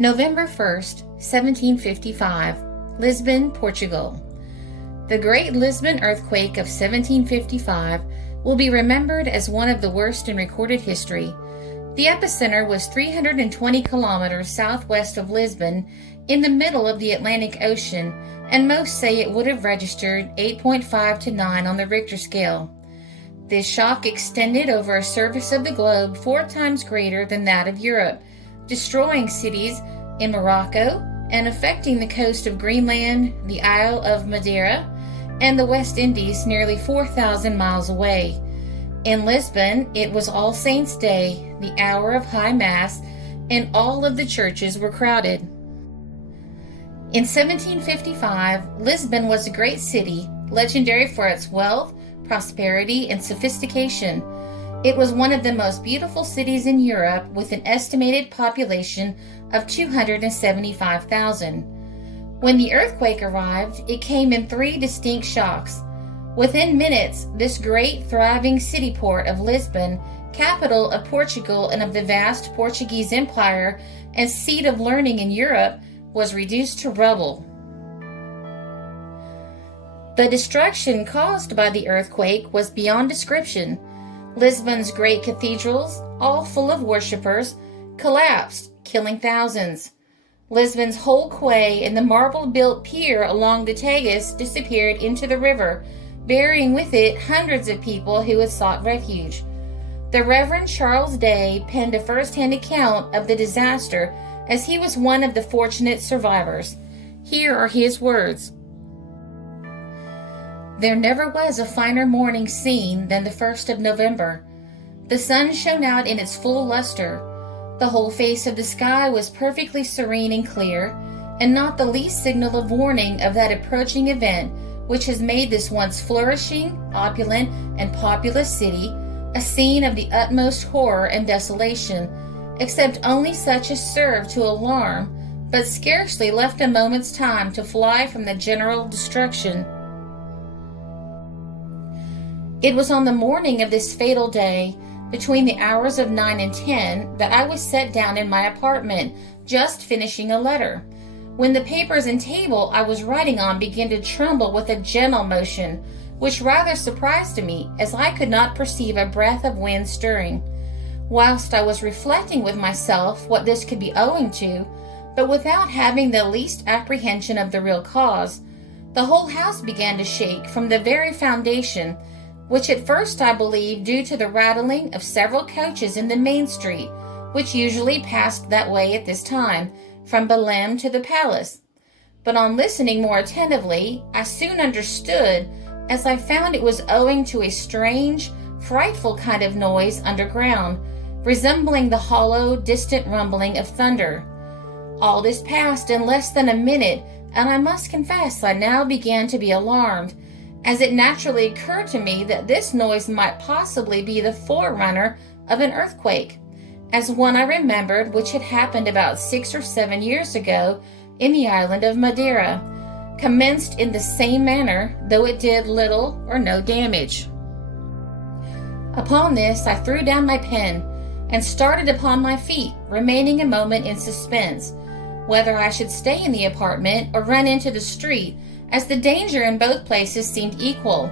November 1st, 1755, Lisbon, Portugal. The Great Lisbon Earthquake of 1755 will be remembered as one of the worst in recorded history. The epicenter was 320 kilometers southwest of Lisbon in the middle of the Atlantic Ocean, and most say it would have registered 8.5 to 9 on the Richter scale. This shock extended over a surface of the globe 4 times greater than that of Europe, destroying cities in Morocco and affecting the coast of Greenland, the Isle of Madeira, and the West Indies nearly 4,000 miles away. In Lisbon, it was All Saints' Day, the hour of High Mass, and all of the churches were crowded. In 1755, Lisbon was a great city, legendary for its wealth, prosperity, and sophistication. It was one of the most beautiful cities in Europe, with an estimated population of 275,000. When the earthquake arrived, it came in 3 distinct shocks. Within minutes, this great, thriving city port of Lisbon, capital of Portugal and of the vast Portuguese Empire and seat of learning in Europe, was reduced to rubble. The destruction caused by the earthquake was beyond description. Lisbon's great cathedrals, all full of worshippers, collapsed, killing thousands. Lisbon's whole quay and the marble-built pier along the Tagus disappeared into the river, burying with it hundreds of people who had sought refuge. The Reverend Charles Day penned a first-hand account of the disaster, as he was one of the fortunate survivors. Here are his words. There never was a finer morning seen than the 1st of November. The sun shone out in its full luster. The whole face of the sky was perfectly serene and clear, and not the least signal of warning of that approaching event which has made this once flourishing, opulent, and populous city a scene of the utmost horror and desolation, except only such as served to alarm, but scarcely left a moment's time to fly from the general destruction. It was on the morning of this fatal day, between the hours of 9 and 10, that I was set down in my apartment, just finishing a letter, when the papers and table I was writing on began to tremble with a gentle motion, which rather surprised me, as I could not perceive a breath of wind stirring. Whilst I was reflecting with myself what this could be owing to, but without having the least apprehension of the real cause, the whole house began to shake from the very foundation, which at first I believed due to the rattling of several coaches in the main street, which usually passed that way at this time, from Belem to the palace. But on listening more attentively, I soon understood, as I found it was owing to a strange, frightful kind of noise underground, resembling the hollow, distant rumbling of thunder. All this passed in less than a minute, and I must confess I now began to be alarmed, as it naturally occurred to me that this noise might possibly be the forerunner of an earthquake, as one I remembered which had happened about 6 or 7 years ago in the island of Madeira, commenced in the same manner, though it did little or no damage. Upon this I threw down my pen and started upon my feet, remaining a moment in suspense, whether I should stay in the apartment or run into the street, as the danger in both places seemed equal,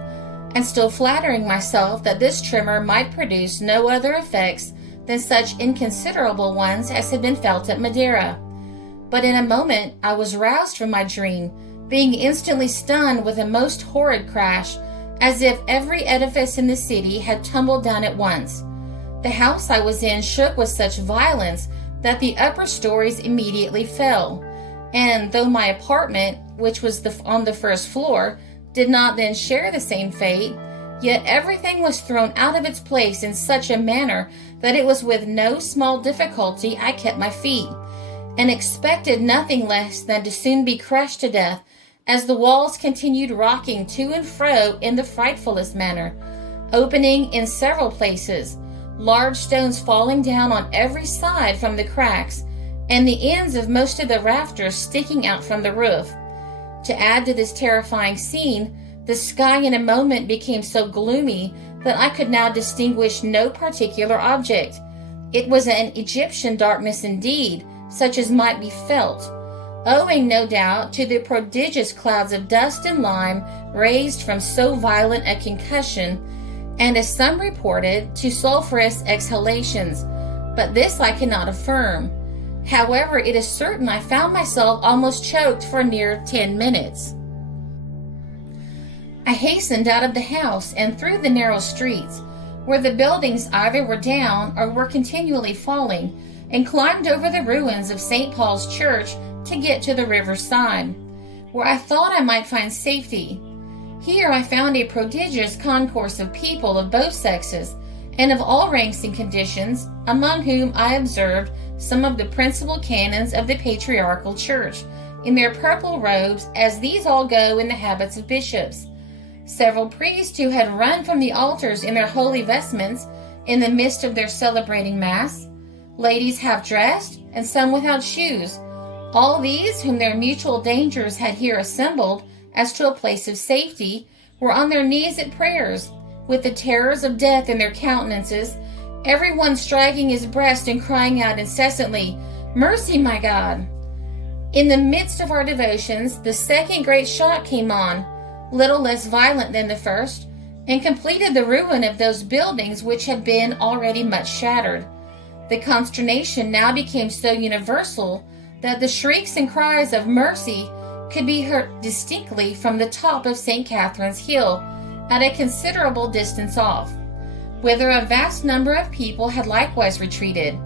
and still flattering myself that this tremor might produce no other effects than such inconsiderable ones as had been felt at Madeira. But in a moment I was roused from my dream, being instantly stunned with a most horrid crash, as if every edifice in the city had tumbled down at once. The house I was in shook with such violence that the upper stories immediately fell, and though my apartment, which was on the first floor, did not then share the same fate, yet everything was thrown out of its place in such a manner that it was with no small difficulty I kept my feet, and expected nothing less than to soon be crushed to death, as the walls continued rocking to and fro in the frightfulest manner, opening in several places, large stones falling down on every side from the cracks, and the ends of most of the rafters sticking out from the roof. To add to this terrifying scene, the sky in a moment became so gloomy that I could now distinguish no particular object. It was an Egyptian darkness indeed, such as might be felt, owing no doubt to the prodigious clouds of dust and lime raised from so violent a concussion, and as some reported, to sulphurous exhalations, but this I cannot affirm. However, it is certain I found myself almost choked for near 10 minutes. I hastened out of the house and through the narrow streets, where the buildings either were down or were continually falling, and climbed over the ruins of St. Paul's Church to get to the river's side, where I thought I might find safety. Here I found a prodigious concourse of people of both sexes, and of all ranks and conditions, among whom I observed some of the principal canons of the patriarchal church, in their purple robes, as these all go in the habits of bishops. Several priests who had run from the altars in their holy vestments in the midst of their celebrating Mass, ladies half-dressed, and some without shoes, all these whom their mutual dangers had here assembled as to a place of safety, were on their knees at prayers, with the terrors of death in their countenances, every one striking his breast and crying out incessantly, "Mercy, my God!" In the midst of our devotions, the second great shock came on, little less violent than the first, and completed the ruin of those buildings which had been already much shattered. The consternation now became so universal that the shrieks and cries of mercy could be heard distinctly from the top of St. Catherine's Hill, at a considerable distance off, whither a vast number of people had likewise retreated.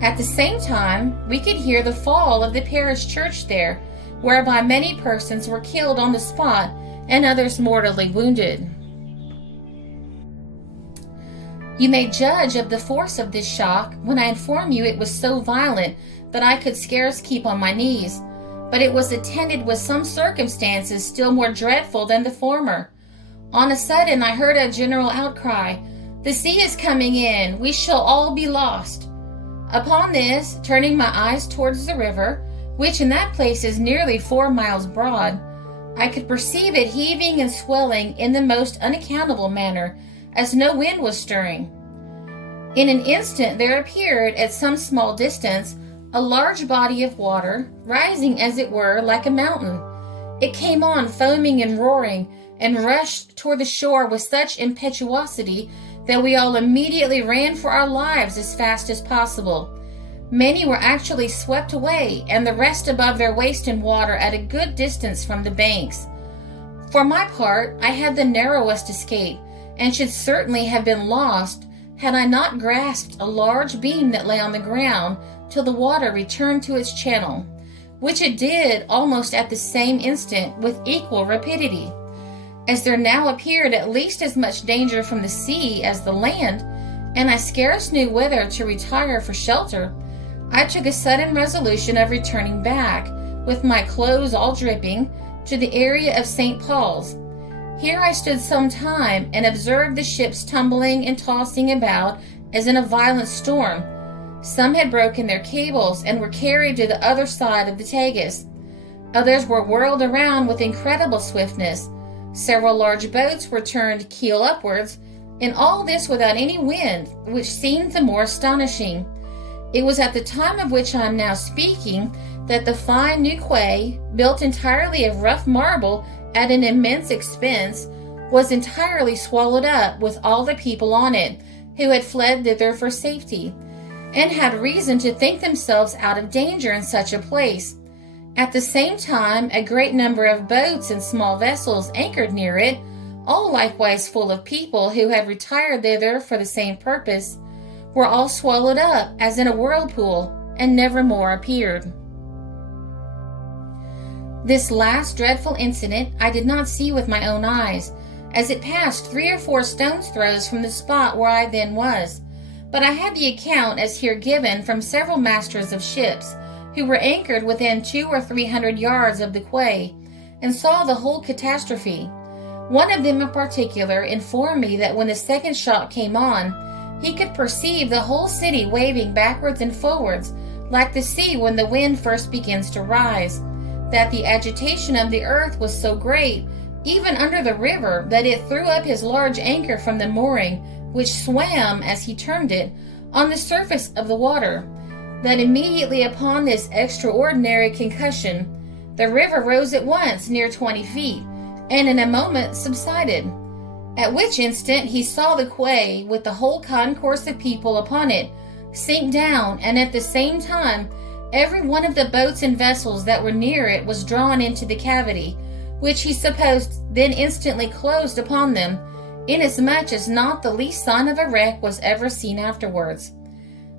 At the same time, we could hear the fall of the parish church there, whereby many persons were killed on the spot and others mortally wounded. You may judge of the force of this shock when I inform you it was so violent that I could scarce keep on my knees, but it was attended with some circumstances still more dreadful than the former. On a sudden I heard a general outcry, "The sea is coming in, we shall all be lost." Upon this, turning my eyes towards the river, which in that place is nearly 4 miles broad, I could perceive it heaving and swelling in the most unaccountable manner, as no wind was stirring. In an instant there appeared, at some small distance, a large body of water, rising as it were like a mountain. It came on foaming and roaring, and rushed toward the shore with such impetuosity that we all immediately ran for our lives as fast as possible. Many were actually swept away, and the rest above their waist in water at a good distance from the banks. For my part, I had the narrowest escape, and should certainly have been lost had I not grasped a large beam that lay on the ground till the water returned to its channel, which it did almost at the same instant with equal rapidity. As there now appeared at least as much danger from the sea as the land, and I scarce knew whither to retire for shelter, I took a sudden resolution of returning back, with my clothes all dripping, to the area of St. Paul's. Here I stood some time, and observed the ships tumbling and tossing about as in a violent storm. Some had broken their cables and were carried to the other side of the Tagus. Others were whirled around with incredible swiftness. Several large boats were turned keel upwards, and all this without any wind, which seemed the more astonishing. It was at the time of which I am now speaking that the fine new quay, built entirely of rough marble at an immense expense, was entirely swallowed up with all the people on it, who had fled thither for safety, and had reason to think themselves out of danger in such a place. At the same time, a great number of boats and small vessels anchored near it, all likewise full of people who had retired thither for the same purpose, were all swallowed up as in a whirlpool, and never more appeared. This last dreadful incident I did not see with my own eyes, as it passed 3 or 4 stones' throws from the spot where I then was, but I had the account as here given from several masters of ships, who were anchored within 200 or 300 yards of the quay, and saw the whole catastrophe. One of them in particular informed me that when the second shock came on, he could perceive the whole city waving backwards and forwards, like the sea when the wind first begins to rise, that the agitation of the earth was so great, even under the river, that it threw up his large anchor from the mooring, which swam, as he termed it, on the surface of the water. that immediately upon this extraordinary concussion, the river rose at once near 20 feet, and in a moment subsided, at which instant he saw the quay, with the whole concourse of people upon it, sink down, and at the same time every one of the boats and vessels that were near it was drawn into the cavity, which he supposed then instantly closed upon them, inasmuch as not the least sign of a wreck was ever seen afterwards.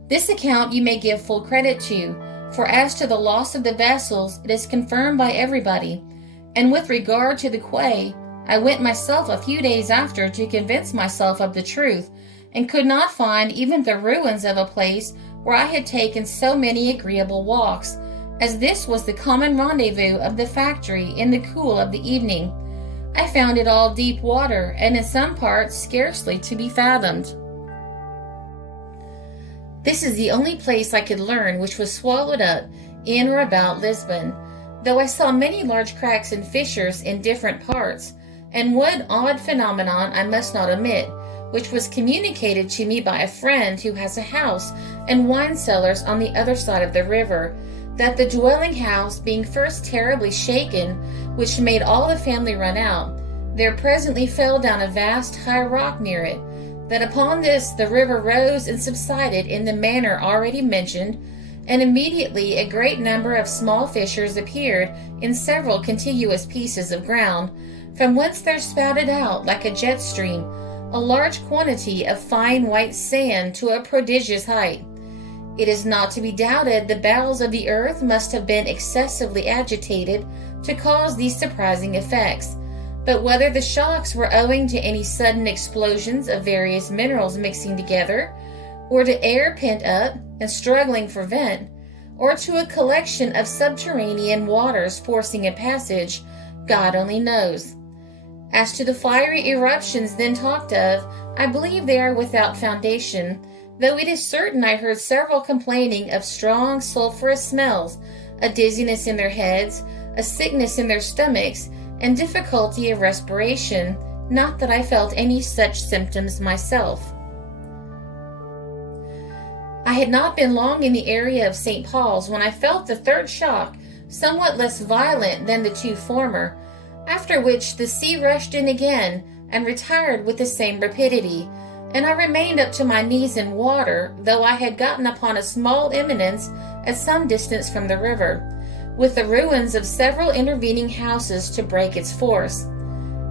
This account you may give full credit to, for as to the loss of the vessels, it is confirmed by everybody. And with regard to the quay, I went myself a few days after to convince myself of the truth, and could not find even the ruins of a place where I had taken so many agreeable walks, as this was the common rendezvous of the factory in the cool of the evening. I found it all deep water, and in some parts scarcely to be fathomed. This is the only place I could learn which was swallowed up in or about Lisbon, though I saw many large cracks and fissures in different parts, and one odd phenomenon I must not omit, which was communicated to me by a friend who has a house and wine cellars on the other side of the river, that the dwelling house being first terribly shaken, which made all the family run out, there presently fell down a vast high rock near it, that upon this the river rose and subsided in the manner already mentioned, and immediately a great number of small fissures appeared in several contiguous pieces of ground, from whence there spouted out, like a jet stream, a large quantity of fine white sand to a prodigious height. It is not to be doubted the bowels of the earth must have been excessively agitated to cause these surprising effects, but whether the shocks were owing to any sudden explosions of various minerals mixing together, or to air pent up and struggling for vent, or to a collection of subterranean waters forcing a passage, God only knows. As to the fiery eruptions then talked of, I believe they are without foundation, though it is certain I heard several complaining of strong sulphurous smells, a dizziness in their heads, a sickness in their stomachs, and difficulty of respiration, not that I felt any such symptoms myself. I had not been long in the area of St. Paul's when I felt the third shock, somewhat less violent than the two former, after which the sea rushed in again and retired with the same rapidity, and I remained up to my knees in water, though I had gotten upon a small eminence at some distance from the river, with the ruins of several intervening houses to break its force.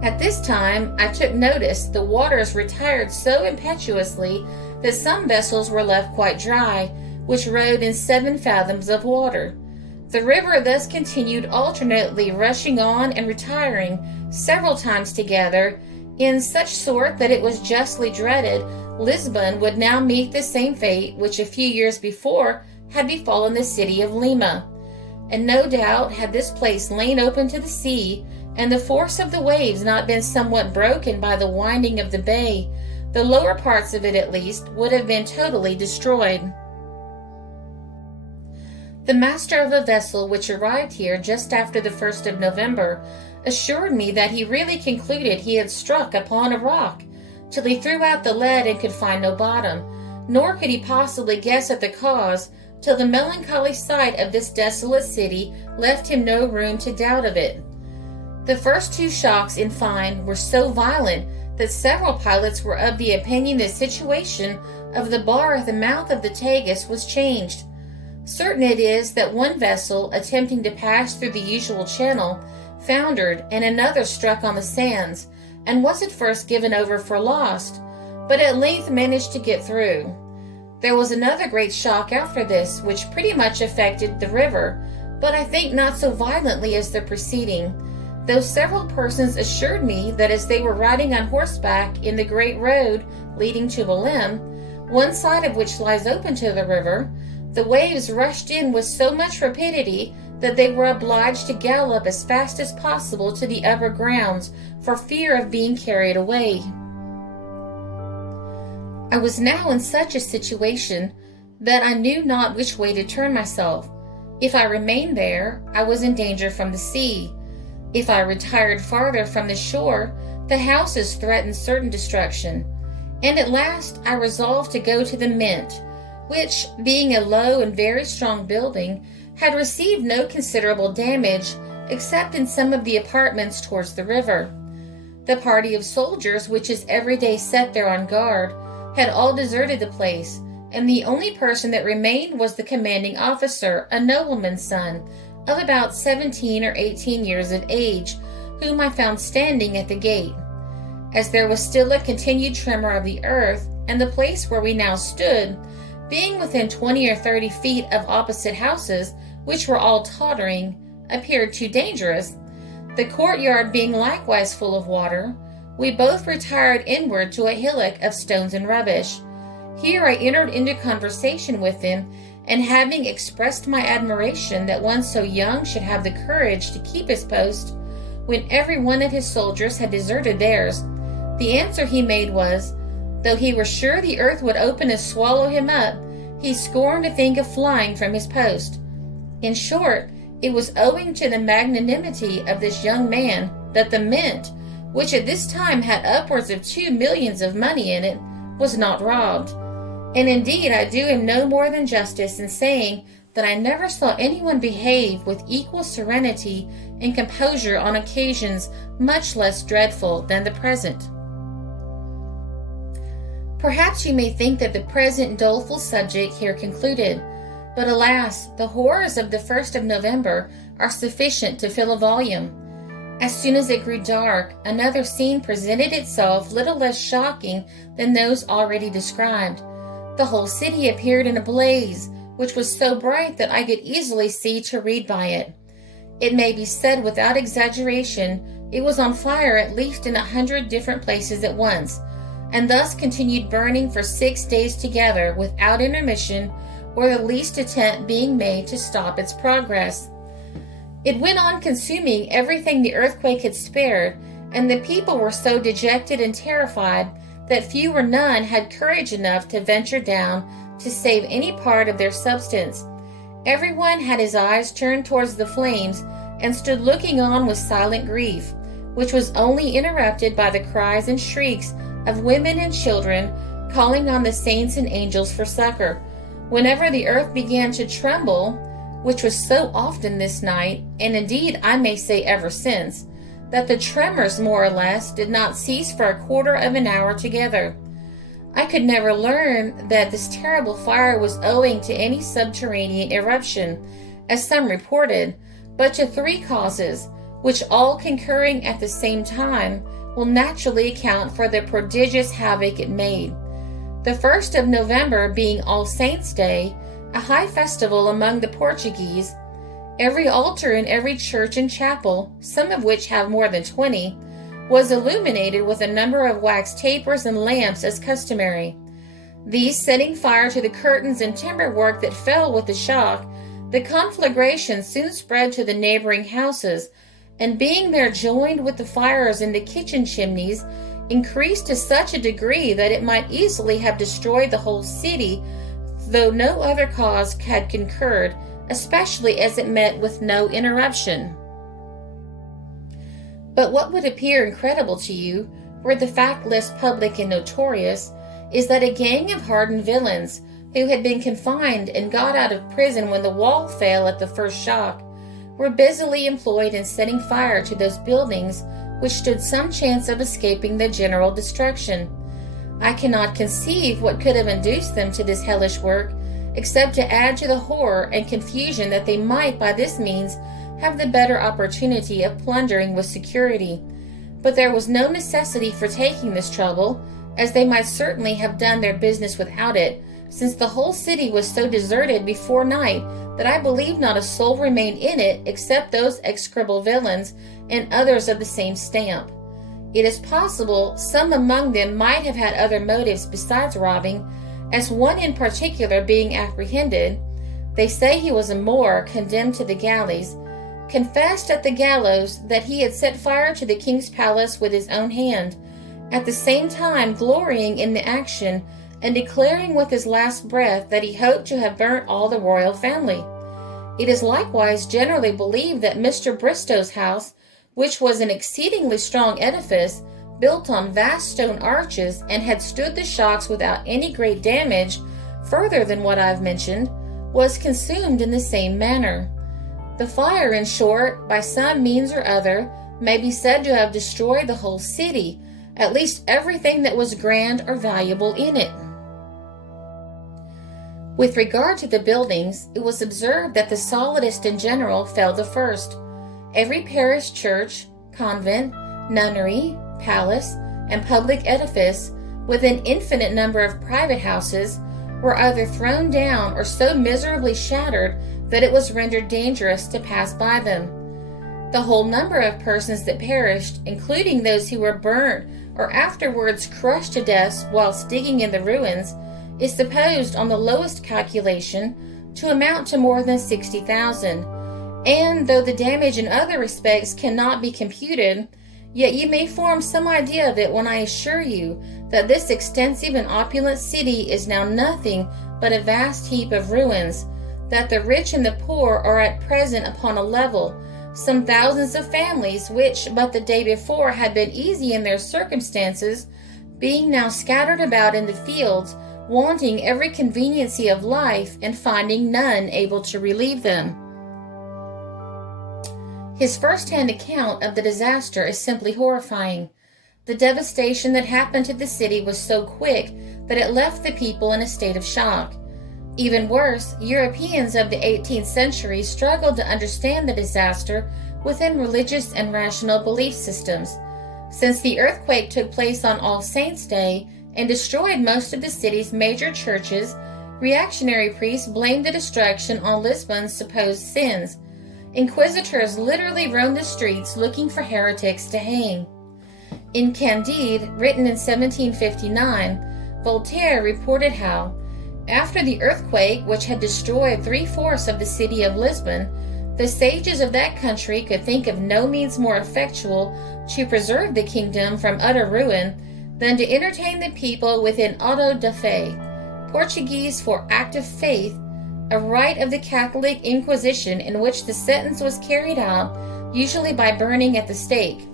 At this time I took notice the waters retired so impetuously that some vessels were left quite dry, which rode in 7 fathoms of water. The river thus continued alternately rushing on and retiring several times together, in such sort that it was justly dreaded Lisbon would now meet the same fate which a few years before had befallen the city of Lima. And no doubt, had this place lain open to the sea, and the force of the waves not been somewhat broken by the winding of the bay, the lower parts of it at least would have been totally destroyed. The master of a vessel which arrived here just after the 1st of November assured me that he really concluded he had struck upon a rock, till he threw out the lead and could find no bottom, nor could he possibly guess at the cause, till the melancholy sight of this desolate city left him no room to doubt of it. The first 2 shocks, in fine, were so violent that several pilots were of the opinion the situation of the bar at the mouth of the Tagus was changed. Certain it is that one vessel, attempting to pass through the usual channel, foundered, and another struck on the sands, and was at first given over for lost, but at length managed to get through. There was another great shock after this, which pretty much affected the river, but I think not so violently as the preceding, though several persons assured me that as they were riding on horseback in the great road leading to Belém, one side of which lies open to the river, the waves rushed in with so much rapidity that they were obliged to gallop as fast as possible to the upper grounds for fear of being carried away. I was now in such a situation that I knew not which way to turn myself. If I remained there, I was in danger from the sea. If I retired farther from the shore, the houses threatened certain destruction. And at last I resolved to go to the Mint, which, being a low and very strong building, had received no considerable damage except in some of the apartments towards the river. The party of soldiers which is every day set there on guard had all deserted the place, and the only person that remained was the commanding officer, a nobleman's son, of about 17 or 18 years of age, whom I found standing at the gate. As there was still a continued tremor of the earth, and the place where we now stood, being within 20 or 30 feet of opposite houses, which were all tottering, appeared too dangerous, the courtyard being likewise full of water, we both retired inward to a hillock of stones and rubbish. Here I entered into conversation with him, and having expressed my admiration that one so young should have the courage to keep his post, when every one of his soldiers had deserted theirs, the answer he made was, though he were sure the earth would open and swallow him up, he scorned to think of flying from his post. In short, it was owing to the magnanimity of this young man that the mint, which at this time had upwards of 2 millions of money in it, was not robbed. And indeed I do him no more than justice in saying that I never saw anyone behave with equal serenity and composure on occasions much less dreadful than the present. Perhaps you may think that the present doleful subject here concluded, but alas, the horrors of the 1st of November are sufficient to fill a volume. As soon as it grew dark, another scene presented itself little less shocking than those already described. The whole city appeared in a blaze, which was so bright that I could easily see to read by it. It may be said without exaggeration, it was on fire at least in 100 different places at once, and thus continued burning for 6 days together without intermission or the least attempt being made to stop its progress. It went on consuming everything the earthquake had spared, and the people were so dejected and terrified that few or none had courage enough to venture down to save any part of their substance. Everyone had his eyes turned towards the flames and stood looking on with silent grief, which was only interrupted by the cries and shrieks of women and children calling on the saints and angels for succor. Whenever the earth began to tremble, which was so often this night, and indeed I may say ever since, that the tremors more or less did not cease for a quarter of an hour together. I could never learn that this terrible fire was owing to any subterranean eruption, as some reported, but to 3 causes, which all concurring at the same time will naturally account for the prodigious havoc it made. The 1st of November being All Saints' Day, a high festival among the Portuguese, every altar in every church and chapel, some of which have more than 20, was illuminated with a number of wax tapers and lamps as customary. These setting fire to the curtains and timber work that fell with the shock, the conflagration soon spread to the neighboring houses, and being there joined with the fires in the kitchen chimneys, increased to such a degree that it might easily have destroyed the whole city, though no other cause had concurred, especially as it met with no interruption. But what would appear incredible to you, were the fact less public and notorious, is that a gang of hardened villains, who had been confined and got out of prison when the wall fell at the first shock, were busily employed in setting fire to those buildings which stood some chance of escaping the general destruction. I cannot conceive what could have induced them to this hellish work, except to add to the horror and confusion that they might by this means have the better opportunity of plundering with security. But there was no necessity for taking this trouble, as they might certainly have done their business without it, since the whole city was so deserted before night that I believe not a soul remained in it except those execrable villains and others of the same stamp. It is possible some among them might have had other motives besides robbing, as one in particular being apprehended, they say he was a Moor condemned to the galleys, confessed at the gallows that he had set fire to the king's palace with his own hand, at the same time glorying in the action and declaring with his last breath that he hoped to have burnt all the royal family. It is likewise generally believed that Mr. Bristow's house, which was an exceedingly strong edifice, built on vast stone arches, and had stood the shocks without any great damage, further than what I've mentioned, was consumed in the same manner. The fire, in short, by some means or other, may be said to have destroyed the whole city, at least everything that was grand or valuable in it. With regard to the buildings, it was observed that the solidest in general fell the first. Every parish church, convent, nunnery, palace, and public edifice, with an infinite number of private houses, were either thrown down or so miserably shattered that it was rendered dangerous to pass by them. The whole number of persons that perished, including those who were burnt or afterwards crushed to death whilst digging in the ruins, is supposed on the lowest calculation to amount to more than 60,000, and though the damage in other respects cannot be computed, yet you may form some idea of it when I assure you that this extensive and opulent city is now nothing but a vast heap of ruins, that the rich and the poor are at present upon a level, some thousands of families which but the day before had been easy in their circumstances, being now scattered about in the fields, wanting every conveniency of life and finding none able to relieve them. His first-hand account of the disaster is simply horrifying. The devastation that happened to the city was so quick that it left the people in a state of shock. Even worse, Europeans of the 18th century struggled to understand the disaster within religious and rational belief systems. Since the earthquake took place on All Saints' Day and destroyed most of the city's major churches, reactionary priests blamed the destruction on Lisbon's supposed sins. Inquisitors literally roamed the streets looking for heretics to hang. In Candide, written in 1759, Voltaire reported how, after the earthquake which had destroyed 3/4 of the city of Lisbon, the sages of that country could think of no means more effectual to preserve the kingdom from utter ruin than to entertain the people with an auto da fe, Portuguese for act of faith, a rite of the Catholic Inquisition in which the sentence was carried out, usually by burning at the stake.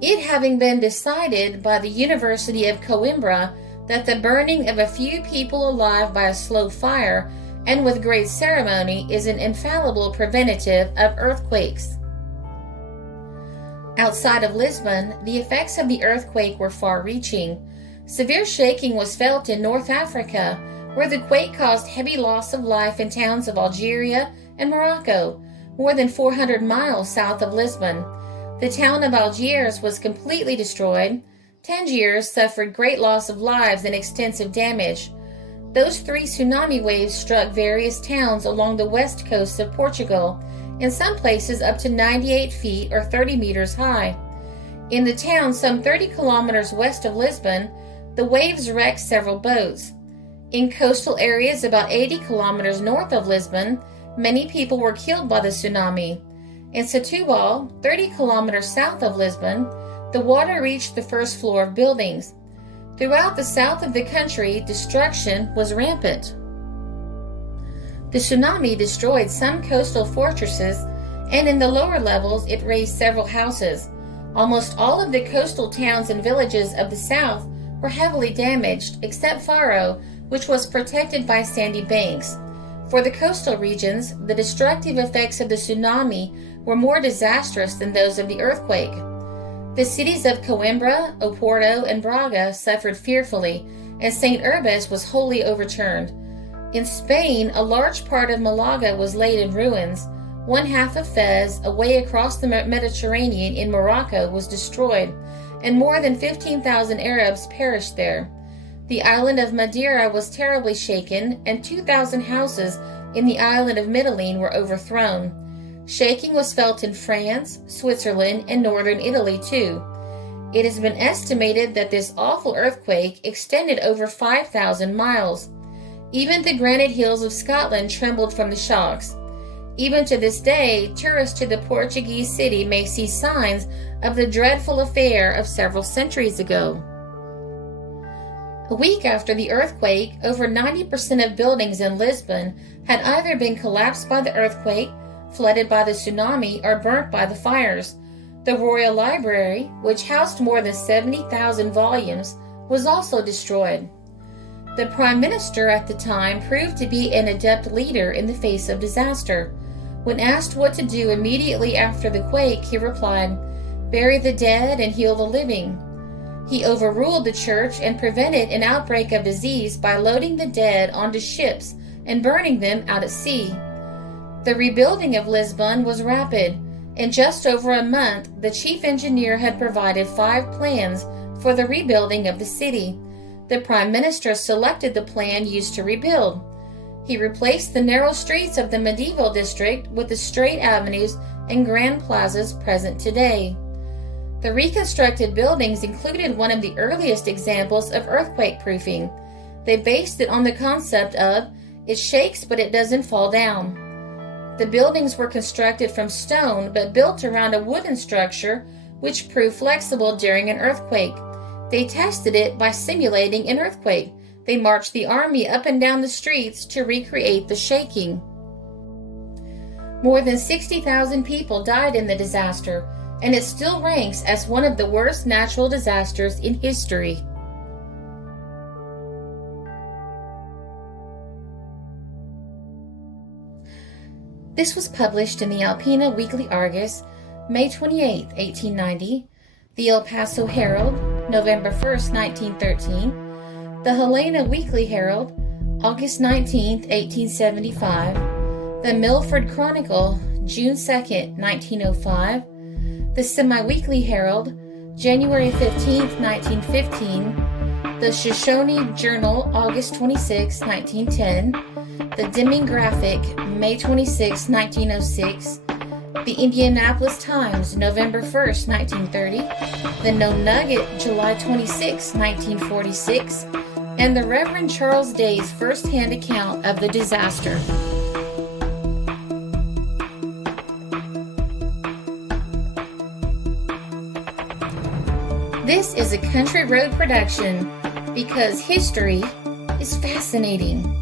It having been decided by the University of Coimbra that the burning of a few people alive by a slow fire and with great ceremony is an infallible preventative of earthquakes. Outside of Lisbon, the effects of the earthquake were far-reaching. Severe shaking was felt in North Africa, where the quake caused heavy loss of life in towns of Algeria and Morocco, more than 400 miles south of Lisbon. The town of Algiers was completely destroyed. Tangiers suffered great loss of lives and extensive damage. Those 3 tsunami waves struck various towns along the west coast of Portugal, in some places up to 98 feet or 30 meters high. In the town some 30 kilometers west of Lisbon, the waves wrecked several boats. In coastal areas about 80 kilometers north of Lisbon, many people were killed by the tsunami. In Setúbal, 30 kilometers south of Lisbon, the water reached the first floor of buildings. Throughout the south of the country, destruction was rampant. The tsunami destroyed some coastal fortresses, and in the lower levels it razed several houses. Almost all of the coastal towns and villages of the south were heavily damaged, except Faro, which was protected by sandy banks. For the coastal regions, the destructive effects of the tsunami were more disastrous than those of the earthquake. The cities of Coimbra, Oporto, and Braga suffered fearfully, and St. Urbis was wholly overturned. In Spain, a large part of Malaga was laid in ruins. One half of Fez, away across the Mediterranean in Morocco, was destroyed, and more than 15,000 Arabs perished there. The island of Madeira was terribly shaken, and 2,000 houses in the island of Mytilene were overthrown. Shaking was felt in France, Switzerland, and northern Italy too. It has been estimated that this awful earthquake extended over 5,000 miles. Even the granite hills of Scotland trembled from the shocks. Even to this day, tourists to the Portuguese city may see signs of the dreadful affair of several centuries ago. A week after the earthquake, over 90% of buildings in Lisbon had either been collapsed by the earthquake, flooded by the tsunami, or burnt by the fires. The Royal Library, which housed more than 70,000 volumes, was also destroyed. The Prime Minister at the time proved to be an adept leader in the face of disaster. When asked what to do immediately after the quake, he replied, "Bury the dead and heal the living." He overruled the church and prevented an outbreak of disease by loading the dead onto ships and burning them out at sea. The rebuilding of Lisbon was rapid. In just over a month, the chief engineer had provided 5 plans for the rebuilding of the city. The Prime Minister selected the plan used to rebuild. He replaced the narrow streets of the medieval district with the straight avenues and grand plazas present today. The reconstructed buildings included one of the earliest examples of earthquake proofing. They based it on the concept of, "It shakes but it doesn't fall down." The buildings were constructed from stone but built around a wooden structure which proved flexible during an earthquake. They tested it by simulating an earthquake. They marched the army up and down the streets to recreate the shaking. More than 60,000 people died in the disaster, and it still ranks as one of the worst natural disasters in history. This was published in the Alpena Weekly Argus, May 28, 1890, the El Paso Herald, November 1, 1913, the Helena Weekly Herald, August 19, 1875, the Milford Chronicle, June 2, 1905, the Semi-Weekly Herald, January 15, 1915, the Shoshone Journal, August 26, 1910, the Deming Graphic, May 26, 1906, the Indianapolis Times, November 1, 1930, the No Nugget, July 26, 1946, and the Reverend Charles Day's first-hand account of the disaster. This is a Country Road production because history is fascinating.